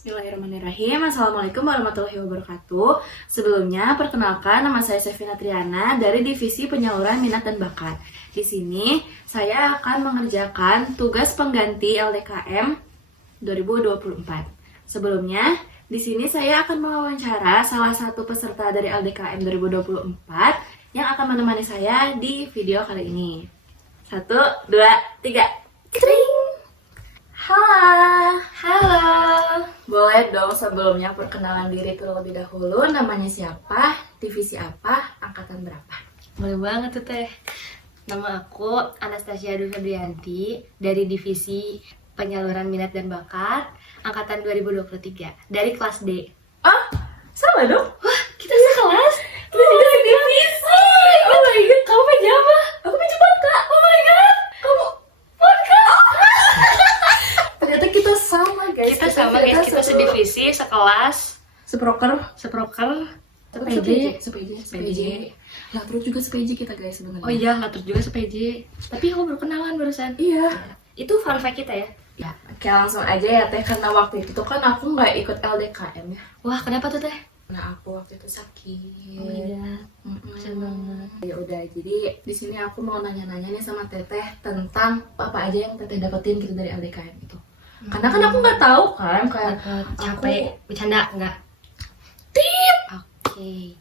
Bismillahirrahmanirrahim. Assalamualaikum warahmatullahi wabarakatuh. Sebelumnya, perkenalkan, nama saya Sevina Triana dari Divisi Penyaluran Minat dan Bakat. Di sini, saya akan mengerjakan tugas pengganti LDKM 2024. Sebelumnya, di sini saya akan mewawancara salah satu peserta dari LDKM 2024 yang akan menemani saya di video kali ini. 1, 2, 3. Kring! Halo. Boleh dong sebelumnya perkenalan diri terlebih dahulu. Namanya siapa, divisi apa, angkatan berapa? Boleh banget tuh Teh. Nama aku Anastasia Dwi Febrianti dari Divisi Penyaluran Minat dan Bakat angkatan 2023 dari kelas D. Oh, sama dong. Wah, kita sekelas? Kita juga divisi. Oh my god, kamu PJ apa? Aku PJ Vodka. Oh my god, kamu Vodka. Ternyata kita sama guys. Kita sama guys, kita sedivisi, sekelas, seproker, sepj. Lah terus juga sepj kita guys sebenarnya. Oh iya, latur juga sepj. Tapi aku baru kenalan barusan. Iya. Itu fun fact kita ya. Ya, oke langsung aja ya Teh, karena waktu itu kan aku nggak ikut LDKM ya. Wah, kenapa tuh Teh? Nah, aku waktu itu sakit. Oh iya. Kasian banget. Ya udah, jadi di sini aku mau nanya-nanya nih sama Teteh tentang apa aja yang Teteh dapetin gitu dari LDKM itu. Karena kan aku nggak tahu kan, kayak capek, bercanda enggak? Oke.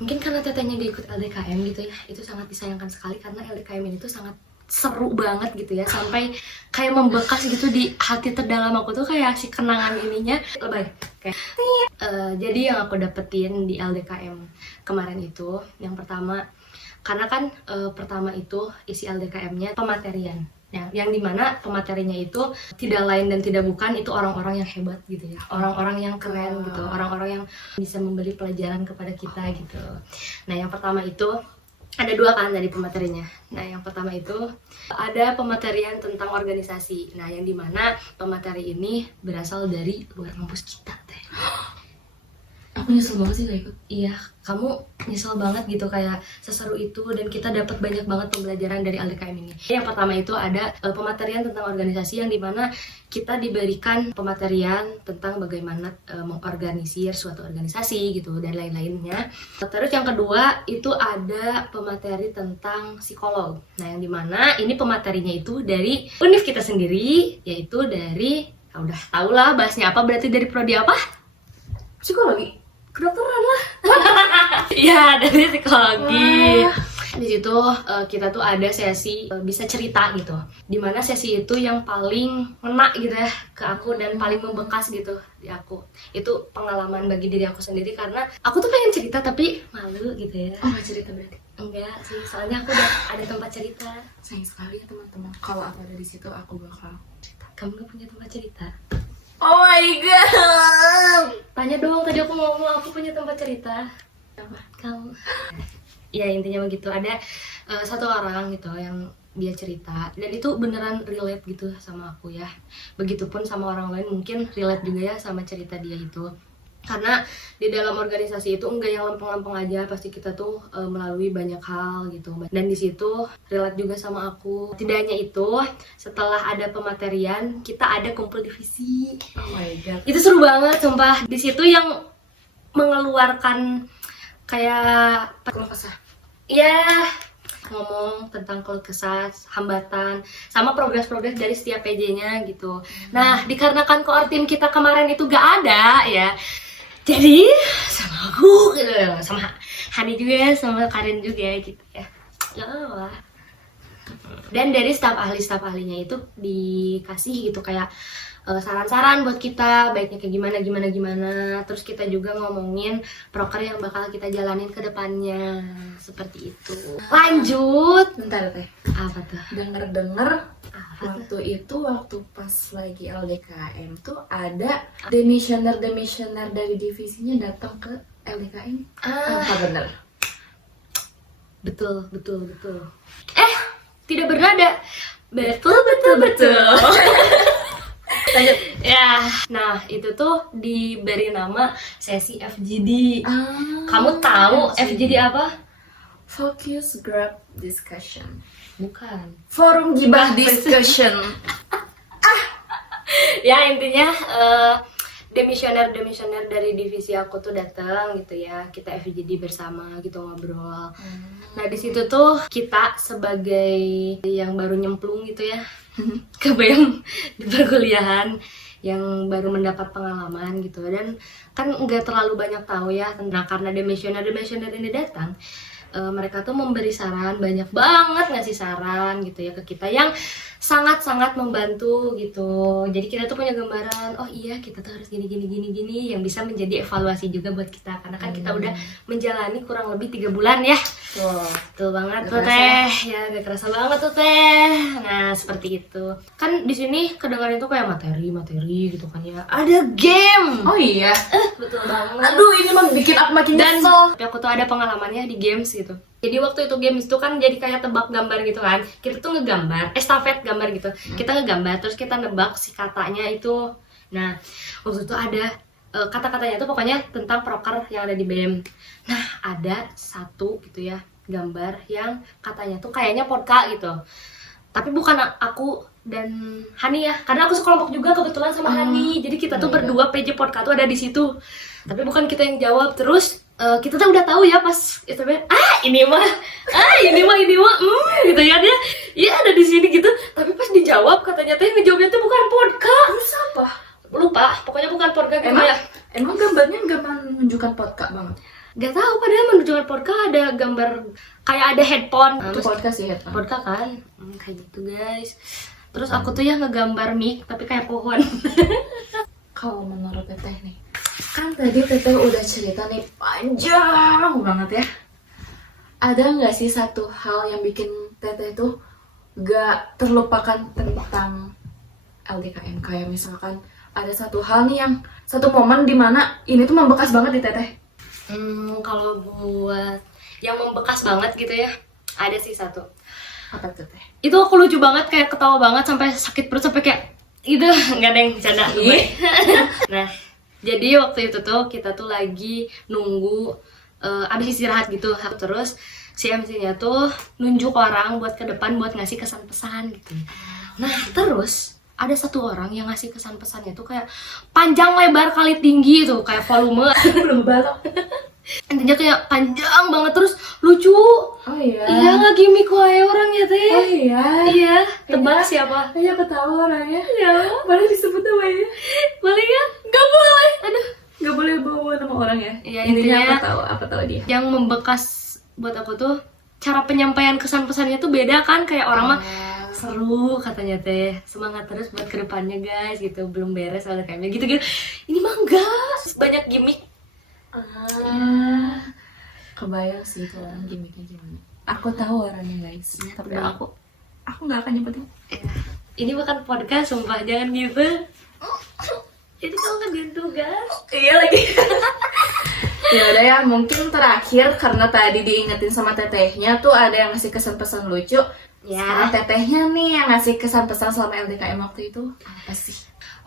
Mungkin karena tetehnya gak ikut LDKM gitu ya, itu sangat disayangkan sekali karena LDKM ini tuh sangat seru banget gitu ya, sampai kayak membekas gitu di hati terdalam aku tuh, kayak si kenangan ininya lebay. Oke. Jadi yang aku dapetin di LDKM kemarin itu, yang pertama, karena kan pertama itu isi LDKM-nya pematerian. Yang dimana pematerinya itu tidak lain dan tidak bukan itu orang-orang yang hebat gitu ya, orang-orang yang keren gitu, orang-orang yang bisa memberi pelajaran kepada kita gitu. Nah yang pertama itu ada dua kan dari pematerinya. Nah yang pertama itu ada pematerian tentang organisasi. Nah yang dimana pemateri ini berasal dari luar kampus kita Teh. Aku nyesel banget sih gak ikut. Iya, kamu nyesel banget gitu, kayak seseru itu dan kita dapat banyak banget pembelajaran dari LDKM ini. Yang pertama itu ada pematerian tentang organisasi, yang dimana kita diberikan pematerian tentang bagaimana mengorganisir suatu organisasi gitu dan lain-lainnya. Terus yang kedua itu ada pemateri tentang psikolog. Nah yang dimana ini pematerinya itu dari univ kita sendiri, yaitu dari, udah tau lah bahasnya apa, berarti dari prodi apa? Psikologi. Kedokteran lah. Iya, dari psikologi. Di situ kita tuh ada sesi bisa cerita gitu. Dimana sesi itu yang paling ngena gitu ya ke aku dan paling membekas gitu di aku. Itu pengalaman bagi diri aku sendiri karena aku tuh pengen cerita tapi malu gitu ya. Oh, gak cerita berarti? Enggak sih, soalnya aku udah ada tempat cerita. Sayang sekali ya teman-teman. Kalau aku ada di situ aku bakal cerita. Kamu gak punya tempat cerita? Oh my god. Tanya dong, tadi aku ngomong aku punya tempat cerita. Apa? Kamu. Ya intinya begitu, ada satu orang gitu yang dia cerita dan itu beneran relate gitu sama aku ya. Begitupun sama orang lain mungkin relate juga ya sama cerita dia itu. Karena di dalam organisasi itu enggak yang lempeng-lempeng aja, pasti kita tuh melalui banyak hal gitu. Dan di situ relate juga sama aku. Tidak hanya itu, setelah ada pematerian, kita ada kumpul divisi. Oh my god. Itu seru banget, sumpah. Di situ yang mengeluarkan kayak Keluh kesah. ya, ngomong tentang keluh kesah, hambatan, sama progres-progres dari setiap PJ-nya gitu. Nah, dikarenakan core team kita kemarin itu gak ada ya, jadi sama aku gitu, sama Hani juga, sama Karin juga gitu ya. Ya Allah. Dan dari staf ahlinya itu dikasih gitu kayak saran-saran buat kita, baiknya kayak gimana. Terus kita juga ngomongin proker yang bakal kita jalanin ke depannya, seperti itu. Lanjut. Bentar Teh. Apa tuh? Denger waktu pas lagi LDKM tuh ada demisioner dari divisinya datang ke LDKM. Apa bener? Betul. Tidak bernada. Betul. Lanjut. Ya, nah itu tuh diberi nama sesi FGD. Kamu tahu FGD apa? Focus Group Discussion. Bukan. Forum Gibah Discussion. Ya intinya demisioner dari divisi aku tuh datang gitu ya, kita FGD bersama gitu ngobrol. Nah di situ tuh kita sebagai yang baru nyemplung gitu ya ke BEM di perkuliahan, yang baru mendapat pengalaman gitu, dan kan nggak terlalu banyak tahu ya tentang, karena demisioner ini datang. Mereka tuh memberi saran, banyak banget ngasih saran gitu ya ke kita yang sangat-sangat membantu gitu. Jadi kita tuh punya gambaran, oh iya kita tuh harus gini yang bisa menjadi evaluasi juga buat kita, karena kan kita udah menjalani kurang lebih 3 bulan ya. Tuh banget tuh teh, ya gak kerasa banget tuh teh. Nah seperti itu. Kan di sini kedengaran itu kayak materi gitu kan ya. Ada game. Oh iya. Betul banget. Aduh, ini mah bikin aku makin nyesel. Tapi aku tuh ada pengalamannya di games gitu. Jadi waktu itu games itu kan jadi kayak tebak gambar gitu kan. Kita tuh ngegambar, estafet gambar gitu. Kita ngegambar terus kita nebak si katanya itu. Nah, waktu itu ada kata-katanya tuh pokoknya tentang proker yang ada di BEM. Nah, ada satu gitu ya, gambar yang katanya tuh kayaknya podka gitu. Tapi bukan aku dan Hani ya, karena aku sekelompok juga kebetulan sama Hani. Jadi kita tuh berdua PJ Podka tuh ada di situ. Tapi bukan kita yang jawab. Terus kita tuh udah tahu ya pas itu ini mah gitu ya, dia ya ada di sini gitu. Tapi pas dijawab katanya teh ngejawabnya tuh bukan Podka. Terus apa? Lupa, pokoknya bukan Podka gitu ya. Emang gambarnya nggak menunjukkan podcast banget? Gak tahu, padahal menunjukkan Podka ada gambar kayak ada headphone. Itu podcast sih headphone. Podka kan, kayak gitu guys. Terus aku tuh ya ngegambar mic tapi kayak pohon. Kalau menurut Teteh nih, kan tadi Teteh udah cerita nih panjang banget ya. Ada nggak sih satu hal yang bikin Teteh tuh gak terlupakan tentang LDKM? Kayak misalkan ada satu hal nih yang satu momen dimana ini tuh membekas banget di Teteh. Kalau buat yang membekas banget gitu ya, ada sih satu. Apa tuh Teh? Itu aku lucu banget, kayak ketawa banget sampai sakit perut, sampai kayak itu nggak ada yang bercanda. Nah, jadi waktu itu tuh kita tuh lagi nunggu abis istirahat gitu, terus si MC-nya tuh nunjuk orang buat ke depan buat ngasih kesan pesan gitu. Nah, terus ada satu orang yang ngasih kesan pesannya tuh kayak panjang lebar kali tinggi tuh, kayak volume Belum balok. intinya kayak panjang banget terus lucu. Oh iya. Iya, nggak gimmick wae orangnya teh. Oh iya. Iya, tebak siapa? Iya, aku tahu orangnya. Ya, Boleh disebut namanya? boleh ya? Nggak boleh. Aduh. Gak boleh bawa nama orang ya? Iya, Intinya intinya apa tahu dia. yang membekas buat aku tuh cara penyampaian kesan-pesannya tuh beda kan, kayak orang mah seru katanya teh, semangat terus buat kedepannya guys gitu, belum beres soalnya kayaknya gitu-gitu. Ini mah enggak, banyak gimmick. Kebayang sih itu orang gimmicknya gimana. Aku tahu orangnya guys, tapi aku nggak akan nyebutin. Ini bukan podcast, sumpah jangan gitu. Jadi kamu kan tugas. Iya lagi. Ya udah ya, mungkin terakhir karena tadi diingetin sama tetehnya tuh ada yang ngasih kesan pesan lucu. Ya. Sekarang tetehnya nih yang ngasih kesan pesan selama LDKM waktu itu apa sih?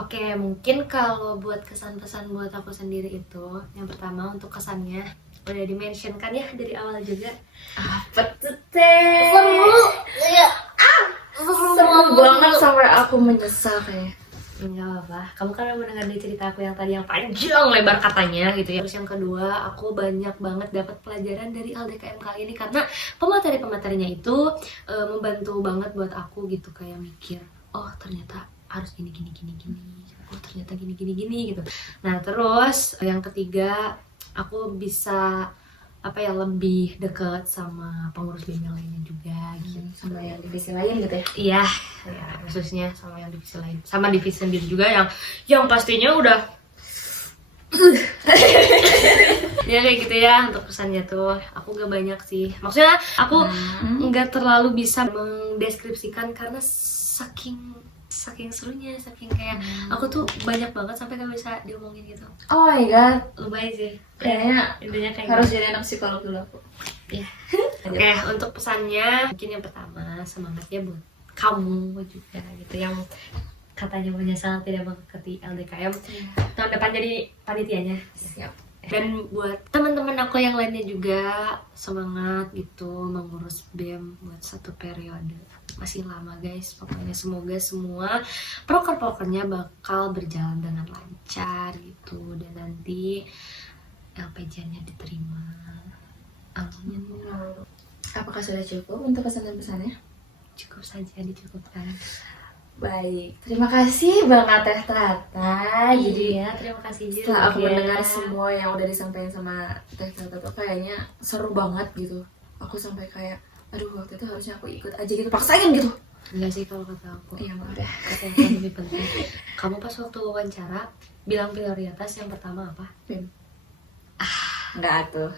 Oke, mungkin kalau buat kesan-pesan buat aku sendiri itu, yang pertama untuk kesannya udah di-mention kan ya dari awal juga. Apa tuh teh? Seru banget sampai aku menyesal kayak. Enggak apa-apa, kamu kan udah mendengar dari cerita aku yang tadi yang panjang lebar katanya gitu ya. Terus yang kedua, aku banyak banget dapat pelajaran dari LDKM kali ini, karena pemateri-pematerinya itu membantu banget buat aku gitu, kayak mikir, oh ternyata harus gini, oh ternyata gini gitu. Nah terus yang ketiga, aku bisa lebih dekat sama pengurus BEM yang lainnya juga gitu. Sama yang divisi lain gitu ya? Iya, ya, khususnya sama yang divisi lain, sama divisi sendiri juga yang pastinya udah ya kayak gitu ya. Untuk pesannya tuh aku gak banyak sih, maksudnya aku nggak terlalu bisa mendeskripsikan karena saking serunya, saking kayak aku tuh banyak banget sampai gak bisa diomongin gitu. Oh my god, lumayan sih kayaknya intinya kayak harus gitu. jadi anak psikolog dulu aku. Ya. Oke, untuk pesannya mungkin yang pertama, semangat ya buat kamu juga gitu yang katanya menyesal tidak mengikuti LDKM. Tahun depan jadi panitianya. Siap. Dan buat teman-teman aku yang lainnya juga semangat gitu mengurus BEM buat satu periode. masih lama guys. Pokoknya semoga semua proker-prokernya bakal berjalan dengan lancar gitu, dan nanti LPJ-nya diterima. Amin. Apakah sudah cukup untuk pesan dan pesannya? Cukup saja, dicukupkan. Baik, terima kasih banget Teh Tata. Jadi Iya, terima kasih juga. setelah aku mendengar semua yang udah disampaikan sama Teh Tata tuh kayaknya seru banget gitu. Aku sampai kayak, aduh waktu itu harusnya aku ikut aja gitu, paksain gitu. Enggak sih kalau kata aku. Iya udah. Kata yang lebih penting. Kamu pas waktu wawancara bilang prioritas yang pertama apa? Enggak tuh.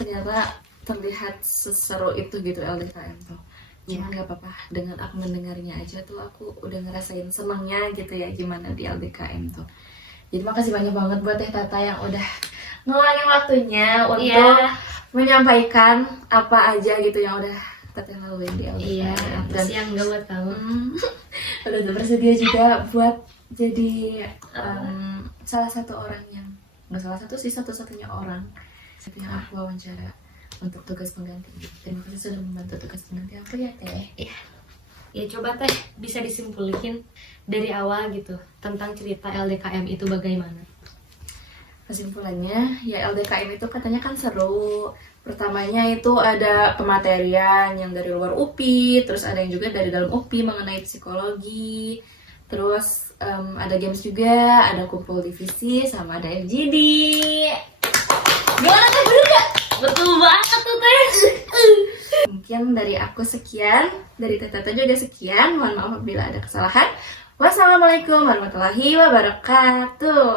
Ternyata terlihat seseru itu gitu LDKM tuh. Cuman nggak apa-apa, dengan aku mendengarnya aja tuh aku udah ngerasain senangnya gitu ya gimana di LDKM tuh. Jadi makasih banyak banget buat Teh Tata yang udah ngeluangin waktunya untuk menyampaikan apa aja gitu yang udah Teteh laluin di LDKM. Iya, apa sih yang enggak buat kamu? Udah bersedia juga buat jadi salah satu orang yang, nggak salah satu sih, satu-satunya orang yang aku wawancara untuk tugas pengganti. Terima kasih sudah membantu tugas pengganti aku ya Teh. Ya coba Teh bisa disimpulin dari awal gitu tentang cerita LDKM itu bagaimana? Kesimpulannya ya LDKM itu katanya kan seru. Pertamanya itu ada pematerian yang dari luar UPI, terus ada yang juga dari dalam UPI mengenai psikologi. Terus ada games juga, ada kumpul divisi, sama ada FGD. Gimana Teh, bener gak? Betul banget tuh Teh. Mungkin dari aku sekian, dari Teh Tata juga sekian. Mohon maaf apabila ada kesalahan. Wassalamualaikum warahmatullahi wabarakatuh.